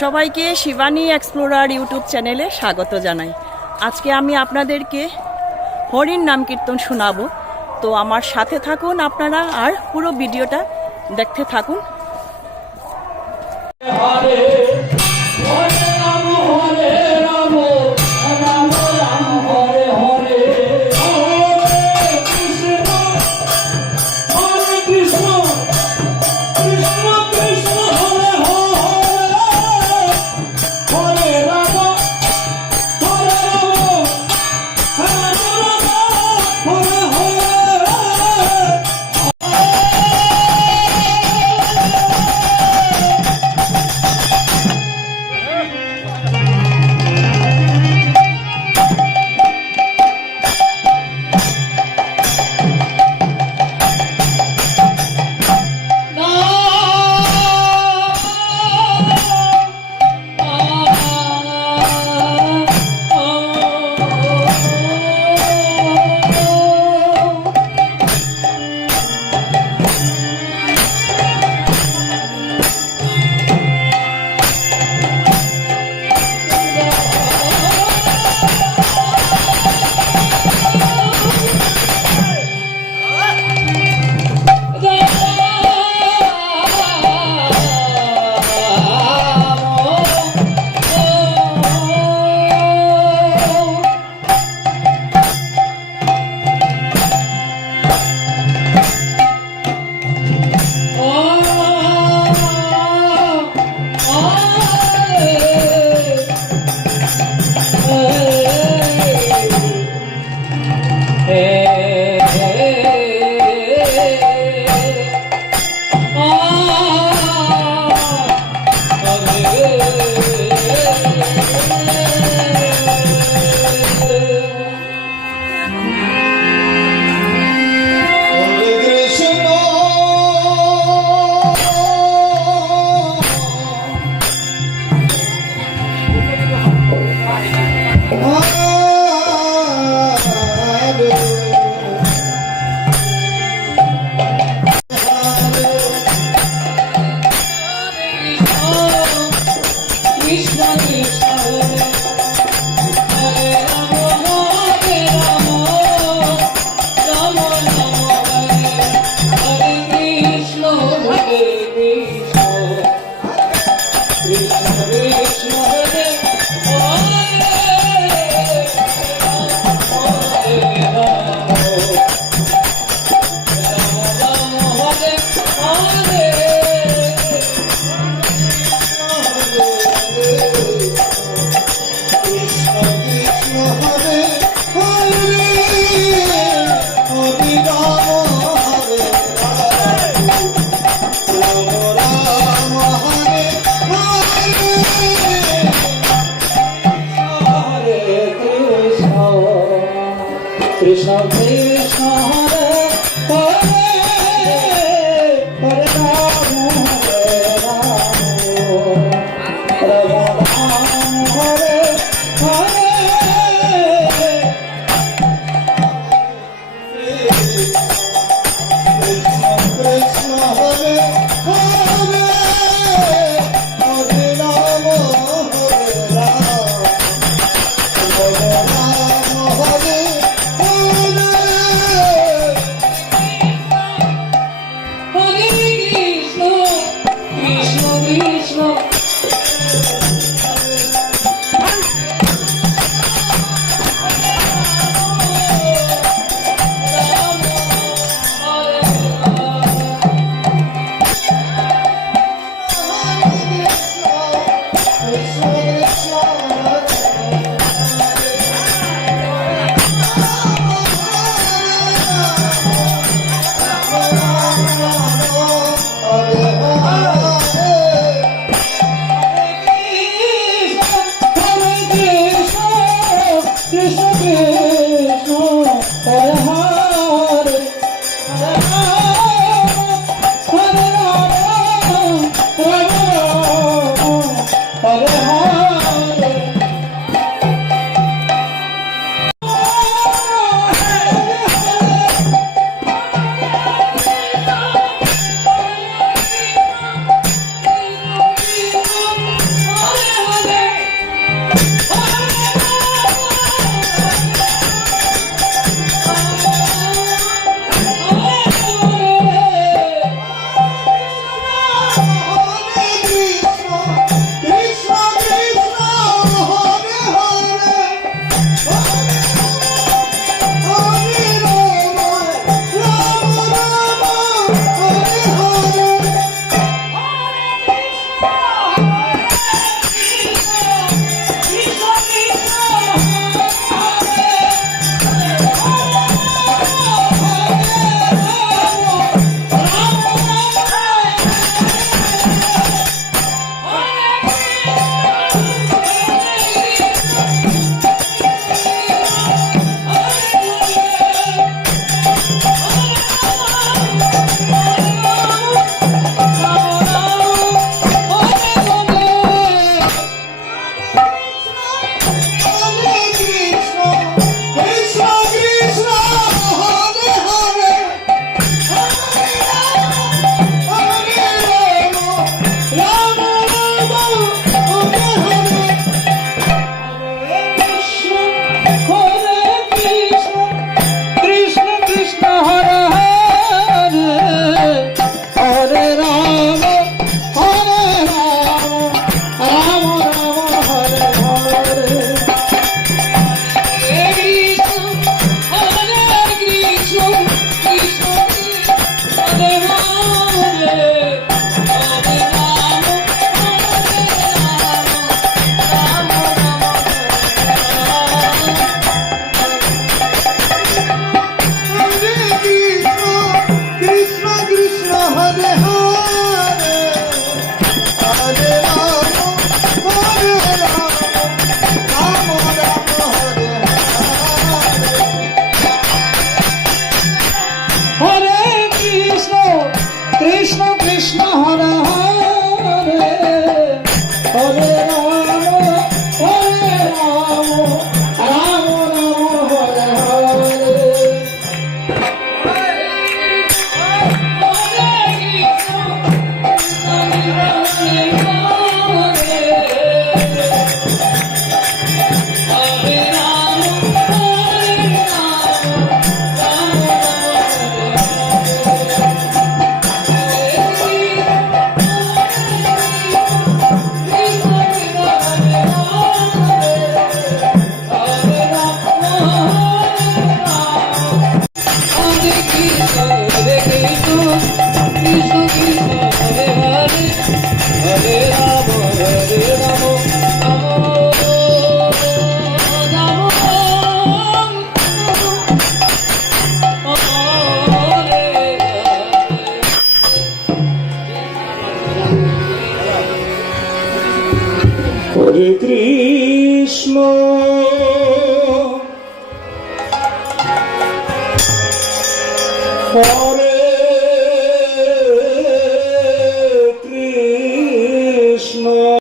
সবাইকে Shivani explorer YouTube চ্যানেলে স্বাগত জানাই। আজকে আমি আপনাদেরকে হরিণ নাম কীর্তন শোনাবো। তো আমার সাথে থাকুন আপনারা আর পুরো ভিডিওটা দেখতে থাকুন। Hare কৃষ্ণ হরে